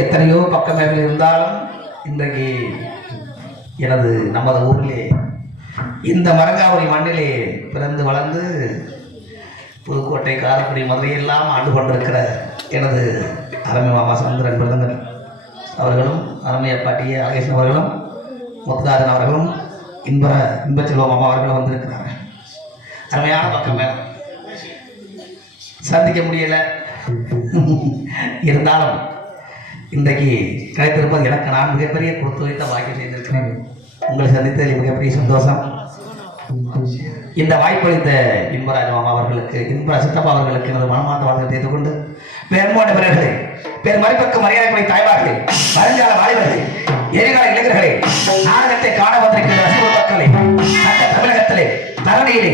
எத்தனையோ பக்கமே இருந்தாலும் இன்றைக்கு எனது நமது ஊரிலே இந்த மரங்காவரி மண்ணிலே பிறந்து வளர்ந்து புதுக்கோட்டை காரைக்குடி மதுரையெல்லாம் ஆண்டு கொண்டிருக்கிற எனது அருமை மாமா சந்திரன் பிறந்தன் அவர்களும் அருமை அப்பாட்டிய அழகேசன் அவர்களும் முத்துராஜன் அவர்களும் இன்பச்செல்வம் மாமா அவர்களும் வந்திருக்கிறாங்க. அருமையான பக்கம் சந்திக்க முடியலை, இருந்தாலும் இன்றைக்கு கிடைத்திருப்பது எனக்கு நான் மிகப்பெரிய கொடுத்து வைத்த வாய்ப்பு செய்திருக்கிறேன். உங்களை சந்தித்ததில் மிகப்பெரிய சந்தோஷம். இந்த வாய்ப்பளித்த இன்பராஜ் மாமா அவர்களுக்கு, இன்பராஜ் சித்தப்பா அவர்களுக்கு எனது மனமார்ந்த வாழ்க்கை செய்து கொண்டு பெருமோட பிறர்களே, பெரும் மதிப்புக்கு மரியாதைக்குரிய தாய்மார்களே, வருங்கால வாலிபர்களே, எதிர்கால இளைஞர்களே, நாடகத்தை காண வந்திருக்கிற ரசிகர் மக்களே, அந்த தமிழகத்திலே தரணியிலே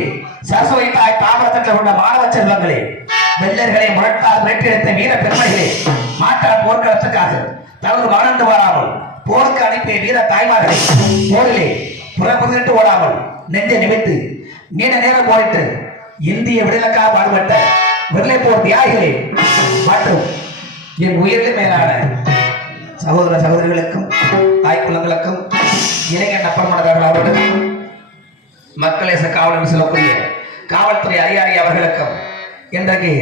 சரஸ்வதி தாய் தாமரத்தில் உள்ள மாணவ செல்வங்களே, வெள்ளர்களை முரட்டால் விரட்டியெடுத்த வீர பெருமைகளே, மாற்றால் போர்க்களத்துக்காக தனது வாழ்ந்து வராமல் போருக்கு அனுப்பிய வீர தாய்மார்களே, போரிலே புறப்பட்டு ஓடாமல் நெஞ்சை நிமித்து நீண்ட நேரம் போரிட்டு இந்திய விடுதலைக்காக பாடுபட்ட விடுதலை போர் தியாகிகளே மற்றும் என் உயிரிலும் மேலான சகோதர சகோதரிகளுக்கும் தாய் குலங்களுக்கும் இளைஞர் நப்பமனதார்கள் அவர்களுக்கும் மக்களை காவலன் சொல்லக்கூடிய காவல்துறை அதிகாரி அவர்களுக்கும் இன்றைக்கு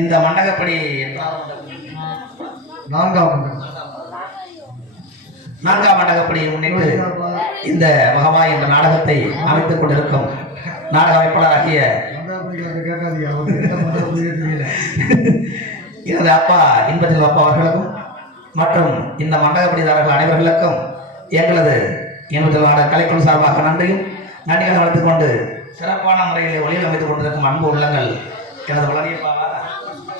இந்த மண்டகப்படி நான்காம் மண்டகப்படியை முன்னிட்டு இந்த மகமாய் என்ற நாடகத்தை அமைத்துக் கொண்டிருக்கும் நாடக அமைப்பாளராகிய எனது அப்பா இன்பத்தில் அப்பா அவர்களுக்கும் மற்றும் இந்த மண்டகப்படிதாரர்கள் அனைவர்களுக்கும் எங்களது இன்பத்தில் நாடக கலைக்குழு சார்பாக நன்றியும் நன்றிகளை வளர்த்துக் கொண்டு சிறப்பான முறையில் ஒளியில் அமைத்துக் கொண்டிருக்கும் அன்பு உள்ளங்கள் எனது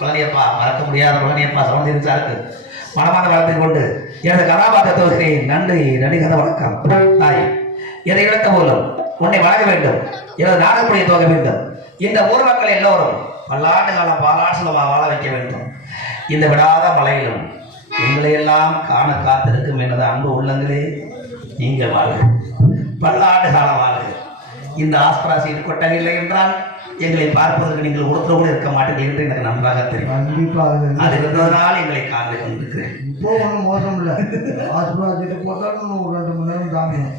பழனியப்பா மறக்க முடியாத பழனியப்பா சௌந்தரியம் சாருக்கு மனமாக வளர்த்துக் கொண்டு எனது கதாபாத்திர தோசை நன்றி கதை வணக்கம். தாய் எதை இழந்த போலும் உன்னை வழங்க வேண்டும், எனது நாடகப்படியை துவங்க வேண்டும். இந்த ஊர் மக்கள் எல்லோரும் பல்லாண்டு காலம் பாலாசலமாக வாழ வைக்க வேண்டும். இந்த விடாத மலையிலும் எங்களை எல்லாம் காண காத்திருக்கும் எனது அன்பு உள்ளங்களே, நீங்கள் வாழ்க, பல்லாண்டு காலம் வாழ்க. இந்த ஆஸ்பராசி கொட்டவில்லை என்றால் எங்களை பார்ப்பதற்கு நீங்கள் ஒருத்தர் கூட இருக்க மாட்டீர்கள் என்று எனக்கு நன்றாக தெரியும். அது இருந்ததனால் எங்களை காத்து கொண்டிருக்கிறேன். இப்போ ஒன்றும் மோசம் இல்லை, ஆஸ்பராசிட்டு போட்டாலும் ஒரு 2 மணி நேரம் தாங்கும்.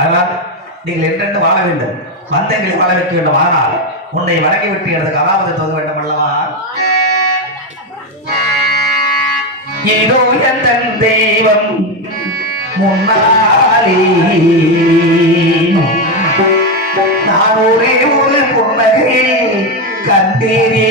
அதனால் நீங்கள் என்றென்று வாழ வேண்டும், வந்த எங்களை வாழ வைக்க வேண்டும். ஆனால் உன்னை வழங்கிவிட்டு எனது கலாபத்தை துவங்க வேண்டும் அல்லவா? ஏதோ என் தெய்வம் முன்னாலே நான் ஒரே ஒரு புன்னகை கண்டேனே.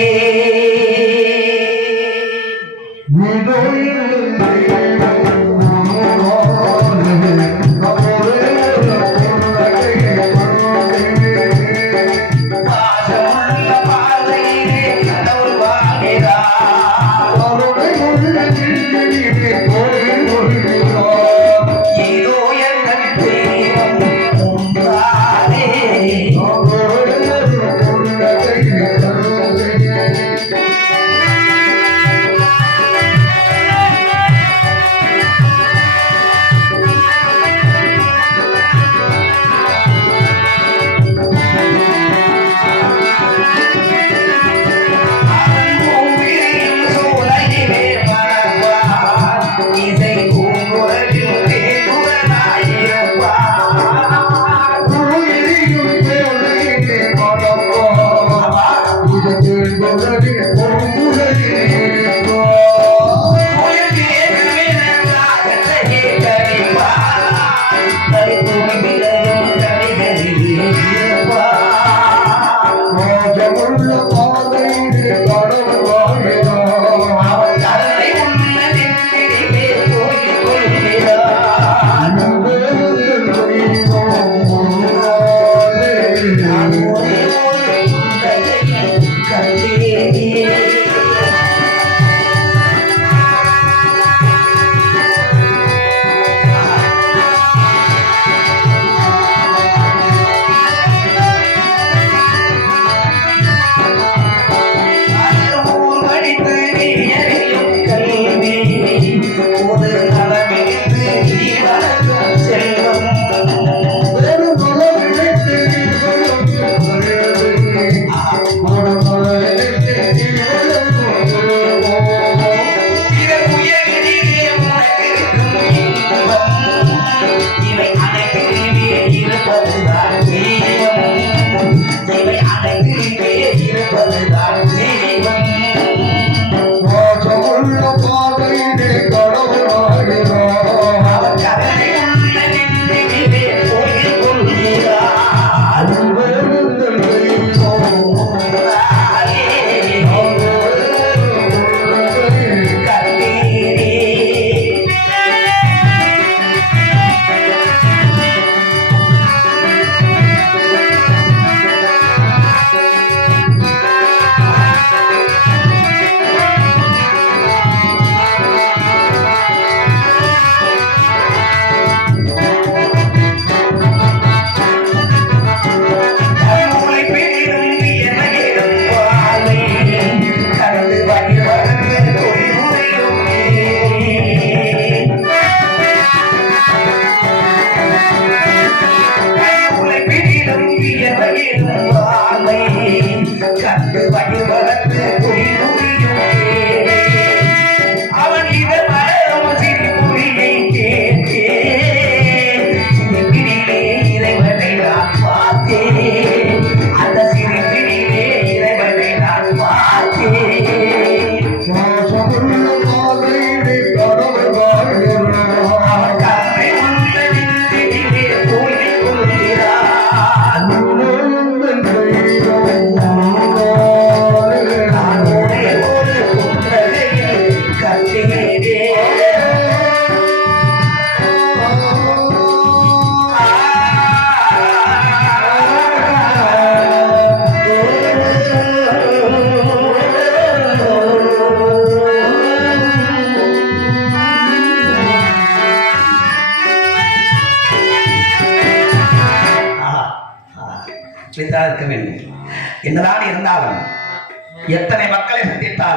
என்னதான் இருந்தாலும் எத்தனை மக்களை சந்தித்தால்